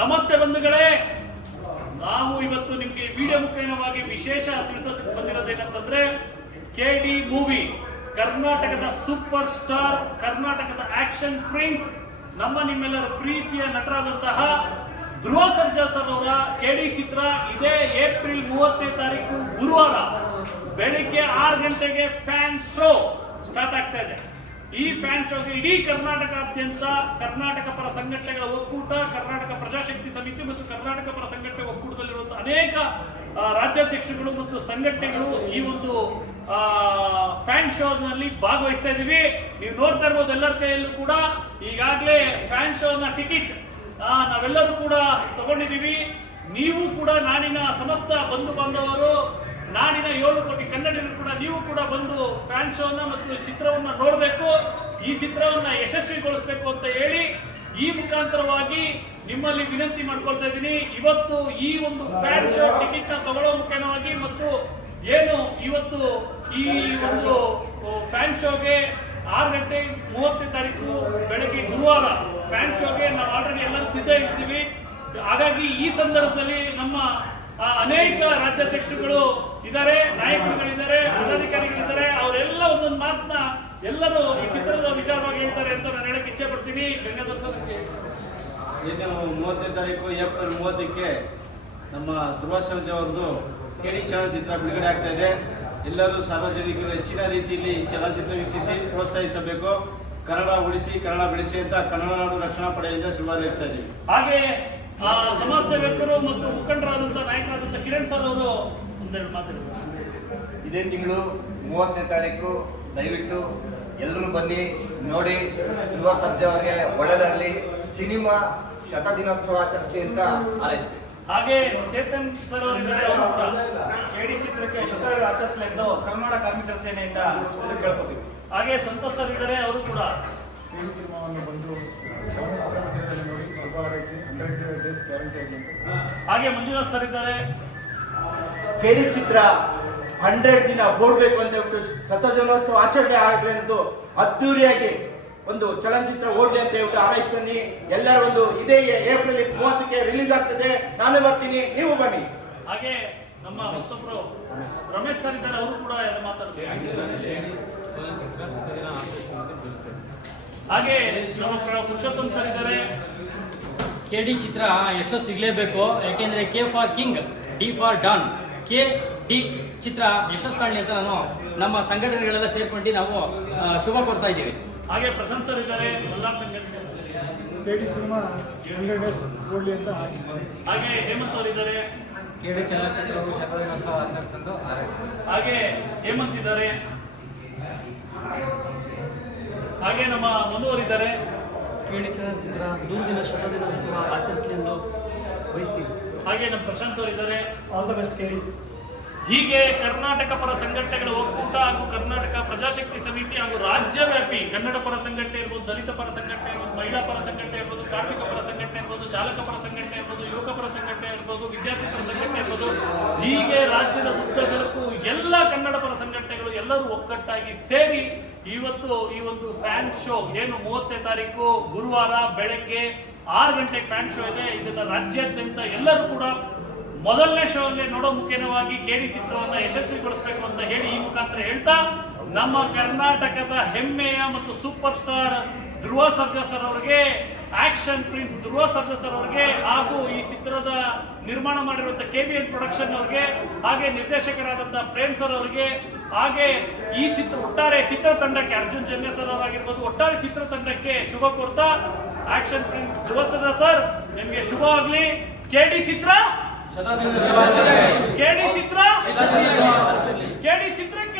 ನಮಸ್ತೆ ಬಂಧುಗಳೇ, ನಾವು ಇವತ್ತು ನಿಮಗೆ ವಿಡಿಯೋ ಮುಖೇನವಾಗಿ ವಿಶೇಷ ತಿಳಿಸೋದಕ್ಕೆ ಬಂದಿರೋದೇನಂತಂದ್ರೆ ಕೆಡಿ ಮೂವಿ, ಕರ್ನಾಟಕದ ಸೂಪರ್ ಸ್ಟಾರ್, ಕರ್ನಾಟಕದ ಆಕ್ಷನ್ ಪ್ರಿನ್ಸ್, ನಮ್ಮ ನಿಮ್ಮೆಲ್ಲರ ಪ್ರೀತಿಯ ನಟರಾದಂತಹ ಧ್ರುವ ಸರ್ಜಾ ಸರ್ ಅವರ ಕೆಡಿ ಚಿತ್ರ ಇದೇ ಏಪ್ರಿಲ್ 30ನೇ ತಾರೀಕು ಗುರುವಾರ ಬೆಳಿಗ್ಗೆ 6 ಗಂಟೆಗೆ ಫ್ಯಾನ್ ಶೋ ಸ್ಟಾರ್ಟ್ ಆಗ್ತಾ ಇದೆ. ಈ ಫ್ಯಾನ್ ಶೋಗೆ ಇಡೀ ಕರ್ನಾಟಕಾದ್ಯಂತ ಕರ್ನಾಟಕ ಪರ ಸಂಘಟನೆಗಳ ಒಕ್ಕೂಟ, ಕರ್ನಾಟಕ ಪ್ರಜಾಶಕ್ತಿ ಸಮಿತಿ ಮತ್ತು ಕರ್ನಾಟಕ ಪರ ಸಂಘಟನೆ ಒಕ್ಕೂಟದಲ್ಲಿರುವಂತಹ ಅನೇಕ ರಾಜ್ಯಾಧ್ಯಕ್ಷಗಳು ಮತ್ತು ಸಂಘಟನೆಗಳು ಈ ಒಂದು ಫ್ಯಾನ್ ಶೋ ನಲ್ಲಿ ಭಾಗವಹಿಸ್ತಾ ಇದೀವಿ. ನೀವು ನೋಡ್ತಾ ಇರ್ಬೋದು, ಎಲ್ಲರ ಕೈಯಲ್ಲೂ ಕೂಡ ಈಗಾಗಲೇ ಫ್ಯಾನ್ ಶೋ ನ ಟಿಕೆಟ್ ನಾವೆಲ್ಲರೂ ಕೂಡ ತಗೊಂಡಿದ್ದೀವಿ. ನೀವು ಕೂಡ ನಾಡಿನ ಸಮಸ್ತ ಬಂಧು ಬಾಂಧವರು, ನಾಡಿನ 7 ಕೋಟಿ ಕನ್ನಡಿಗರು ಕೂಡ ನೀವು ಕೂಡ ಬಂದು ಫ್ಯಾನ್ ಶೋನ ಮತ್ತು ಚಿತ್ರವನ್ನ ನೋಡಬೇಕು, ಈ ಚಿತ್ರವನ್ನ ಯಶಸ್ವಿಗೊಳಿಸಬೇಕು ಅಂತ ಹೇಳಿ ಈ ಮುಖಾಂತರವಾಗಿ ನಿಮ್ಮಲ್ಲಿ ವಿನಂತಿ ಮಾಡ್ಕೊಳ್ತಾ ಇದ್ದೀನಿ. ಇವತ್ತು ಈ ಒಂದು ಫ್ಯಾನ್ ಶೋ ಟಿಕೆಟ್ ನ ತಗೊಳ್ಳೋ ಮುಖೇನವಾಗಿ ಮತ್ತು ಏನು ಇವತ್ತು ಈ ಒಂದು ಫ್ಯಾನ್ ಶೋಗೆ 6 ಗಂಟೆ 30ನೇ ತಾರೀಕು ಬೆಳಗ್ಗೆ ಗುರುವಾರ ಫ್ಯಾನ್ ಶೋಗೆ ನಾವು ಆಲ್ರೆಡಿ ಎಲ್ಲರೂ ಸಿದ್ಧ ಇರ್ತೀವಿ. ಹಾಗಾಗಿ ಈ ಸಂದರ್ಭದಲ್ಲಿ ನಮ್ಮ ಅನೇಕ ರಾಜ್ಯಾಧ್ಯಕ್ಷರುಗಳು ಇದ್ದಾರೆ, ನಾಯಕರುಗಳಿದ್ದಾರೆ, ಪದಾಧಿಕಾರಿಗಳಿದ್ದಾರೆ. ಅವರೆಲ್ಲ ಒಂದೊಂದು ಮಾತನ್ನ ಎಲ್ಲರೂ ಈ ಚಿತ್ರದ ವಿಚಾರವಾಗಿ ಹೇಳ್ತಾರೆ ಅಂತ ನಾನು ಹೇಳಕ್ಕೆ ಇಚ್ಛೆ ಪಡ್ತೀನಿ. ಗಂಗಾಧರ್ ಸರ್, ಇನ್ನು 30ನೇ ತಾರೀಕು ಏಪ್ರಿಲ್ 30ಕ್ಕೆ ನಮ್ಮ ಧ್ರುವ ಸರ್ಜಾ ಅವರದು ಕೆಡಿ ಚಲನಚಿತ್ರ ಬಿಡುಗಡೆ ಆಗ್ತಾ ಇದೆ. ಎಲ್ಲರೂ ಸಾರ್ವಜನಿಕರು ಹೆಚ್ಚಿನ ರೀತಿಯಲ್ಲಿ ಚಲನಚಿತ್ರ ವೀಕ್ಷಿಸಿ ಪ್ರೋತ್ಸಾಹಿಸಬೇಕು. ಕನ್ನಡ ಉಳಿಸಿ, ಕನ್ನಡ ಬೆಳೆಸಿ ಅಂತ ಕನ್ನಡ ನಾಡು ರಕ್ಷಣಾ ಪಡೆಯಿಂದ ಶುಭ ಹಾರೈಸ್ತಾ ಇದ್ದೀವಿ. ಹಾಗೆ ಸಮಾಜ ಸೇವಕರು ಮತ್ತು ಮುಖಂಡರಾದಂತಹ ನಾಯಕರಾದಂತಹ ಕಿರಣ್ ಸರ್ ಅವರು ಒಂದೆರಡು ಮಾತಾಡಿದ್ದಾರೆ. ಇದೇ ತಿಂಗಳು 30ನೇ ತಾರೀಕು ದಯವಿಟ್ಟು ಎಲ್ಲರೂ ಬನ್ನಿ ನೋಡಿ. ಧ್ರುವ ಸರ್ಜಾ ಅವರಿಗೆ ಒಳ್ಳೆದಾಗಲಿ, ಸಿನಿಮಾ ಶತದಿನೋತ್ಸವ ಆಚರಿಸಲಿ ಅಂತ ಹಾರೈಸ್ತೀವಿ. ಹಾಗೆ ಚೇತನ್ ಸರ್ ಅವರಿದ್ದಾರೆ, ಅವರು ಕೂಡ ಕೆಡಿ ಚಿತ್ರಕ್ಕೆ ಶತದಿನ ಆಚರಿಸಲಿ ಎಂದು ಕರ್ನಾಟಕ ಕಾರ್ಮಿಕರ ಸೇನೆಯಿಂದ ಕೇಳ್ಕೊತೀವಿ. ಹಾಗೆ ಸಂತೋಷ್ ಸರ್ ಇದ್ದಾರೆ, ಅವರು ಕೂಡ ಸಿನಿಮಾವನ್ನು ಬಂದು ನೋಡಿ ಶುಭ ಹಾರೈಸಿ 100 ಡೇಸ್ ಗ್ಯಾರಂಟಿ ಆಗಿ. ಹಾಗೆ ಮಂಜುನಾಥ್ ಸರ್ ಇದ್ದಾರೆ. ಕೆಡಿ ಚಿತ್ರ 100 ದಿನ ಓಡಬೇಕು ಅಂತ ಹೇಳ್ಬಿಟ್ಟು ಶತದಿನೋತ್ಸವ ಆಚರಣೆ ಆಗಲಿ ಎಂದು ಅದ್ದೂರಿಯಾಗಿ ಒಂದು ಚಲನಚಿತ್ರ ಓಡ್ಲಿ ಅಂತ ಹೇಳ್ಬಿಟ್ಟು ಹಾರೈಸ್ತೀನಿ. ಎಲ್ಲರೂ ಒಂದು ಇದೇ ಏಪ್ರಿಲ್ 30ಕ್ಕೆ ರಿಲೀಸ್ ಆಗ್ತದೆ. ನಾನು ಬರ್ತೀನಿ, ನೀವು ಬನ್ನಿ. ಹಾಗೆ ನಮ್ಮ ಹೊಸಬ್ರು ರಮೇಶ್ ಸರ್ ಇದ್ದಾರೆ, ಅವರು ಕೂಡ ಮಾತಾಡ್ತಾರೆ. ಹಾಗೆ ನಮ್ಮ ಪುರುಷೋತ್ತಮ್ ಸರ್ ಇದ್ದಾರೆ. ಕೆಡಿ ಚಿತ್ರ ಯಶಸ್ಸು ಸಿಗಲೇಬೇಕು. ಯಾಕೆಂದರೆ K for king, D for don. KD ಚಿತ್ರ ಯಶಸ್ಸು ಕಾಣಲಿ ಅಂತ ನಾನು ನಮ್ಮ ಸಂಘಟನೆಗಳೆಲ್ಲ ಸೇರ್ಕೊಂಡು ನಾವು ಶುಭ ಕೋರ್ತಾ ಇದ್ದೀವಿ. ಹಾಗೆ ಪ್ರಶಾಂತ್ ಸರ್ ಇದ್ದಾರೆ, ಮಲ್ಲಾರ್ ಸಂಘಟನೆ. ಕೆಡಿ ಸಿನಿಮಾ 100 ಡೇಸ್ ಓಡಲಿ ಅಂತ ಹಾಗೆ ಹೇಮಂತ್ ಅವರು ಇದ್ದಾರೆ. ಕೆಡಿ ಚಲನಚಿತ್ರವು ಶತದಿನೋತ್ಸವ ಆಚರಿಸಲು ಹಾರೈಸ್ತೀವಿ. ಹಾಗೆ ಹೇಮಂತ್ ಇದ್ದಾರೆ. ಹಾಗೆ ನಮ್ಮ ಮನು ಅವರಿದ್ದಾರೆ. ಕೆಡಿ ಚಲನಚಿತ್ರ 100 ದಿನ ಶತದಿನೋತ್ಸವ ಆಚರಿಸಲಿ ಎಂದು ಬಯಸ್ತೀವಿ. ಹಾಗೆ ನಮ್ಮ ಪ್ರಶಾಂತ್ ಅವರಿದ್ದಾರೆ. All the best KD. ಹೀಗೆ ಕರ್ನಾಟಕ ಪರ ಸಂಘಟನೆಗಳ ಒಕ್ಕೂಟ ಹಾಗೂ ಕರ್ನಾಟಕ ಪ್ರಜಾಶಕ್ತಿ ಸಮಿತಿ ಹಾಗೂ ರಾಜ್ಯವ್ಯಾಪಿ ಕನ್ನಡ ಪರ ಸಂಘಟನೆ ಇರ್ಬೋದು, ದಲಿತ ಪರ ಸಂಘಟನೆ ಇರ್ಬೋದು, ಮಹಿಳಾ ಪರ ಸಂಘಟನೆ ಇರ್ಬೋದು, ಕಾರ್ಮಿಕ ಪರ ಸಂಘಟನೆ ಇರ್ಬೋದು, ಚಾಲಕ ಪರ ಸಂಘಟನೆ ಇರ್ಬೋದು, ಯುವಕ ಪರ ಸಂಘಟನೆ ಇರ್ಬೋದು, ವಿದ್ಯಾರ್ಥಿ ಪರ ಸಂಘಟನೆ ಇರ್ಬೋದು, ಹೀಗೆ ರಾಜ್ಯದ ಉದ್ದಗಲಕ್ಕೂ ಎಲ್ಲ ಕನ್ನಡ ಪರ ಸಂಘಟನೆಗಳು ಎಲ್ಲರೂ ಒಗ್ಗಟ್ಟಾಗಿ ಸೇರಿ ಇವತ್ತು ಈ ಒಂದು ಫ್ಯಾನ್ ಶೋ ಏನು 30ನೇ ತಾರೀಕು ಗುರುವಾರ ಬೆಳಗ್ಗೆ 6 ಗಂಟೆಗೆ ಫ್ಯಾನ್ ಶೋ ಇದೆ. ಇದನ್ನ ರಾಜ್ಯಾದ್ಯಂತ ಎಲ್ಲರೂ ಕೂಡ ಮೊದಲನೇ ಶೋ ಅಲ್ಲೇ ನೋಡೋ ಮುಖೇನವಾಗಿ ಕೆಡಿ ಚಿತ್ರವನ್ನ ಯಶಸ್ವಿಗೊಳಿಸಬೇಕು ಅಂತ ಹೇಳಿ ಈ ಮುಖಾಂತರ ಹೇಳ್ತಾ, ನಮ್ಮ ಕರ್ನಾಟಕದ ಹೆಮ್ಮೆಯ ಮತ್ತು super star Dhruva Sarja sir ಅವರಿಗೆ, action prince Dhruva Sarja sir ಅವರಿಗೆ ಹಾಗೂ ಈ ಚಿತ್ರದ ನಿರ್ಮಾಣ ಮಾಡಿರುವಂತಹ KBN ಪ್ರೊಡಕ್ಷನ್ ಅವರಿಗೆ, ಹಾಗೆ ನಿರ್ದೇಶಕರಾದಂತಹ ಪ್ರೇಮ್ ಸರ್ ಅವರಿಗೆ, ಹಾಗೆ ಈ ಒಟ್ಟಾರೆ ಚಿತ್ರತಂಡಕ್ಕೆ ಅರ್ಜುನ್ ಜನ್ಯ ಸರ್ ಅವರಾಗಿರ್ಬೋದು, ಒಟ್ಟಾರೆ ಚಿತ್ರತಂಡಕ್ಕೆ ಶುಭ ಕೋರ್ತಾ, action prince Dhruva Sarja sir ನಿಮಗೆ ಶುಭ ಆಗಲಿ. ಕೆಡಿ ಚಿತ್ರ ಕೆಡಿ ಚಿತ್ರ ಕೆಡಿ ಚಿತ್ರಕ್ಕೆ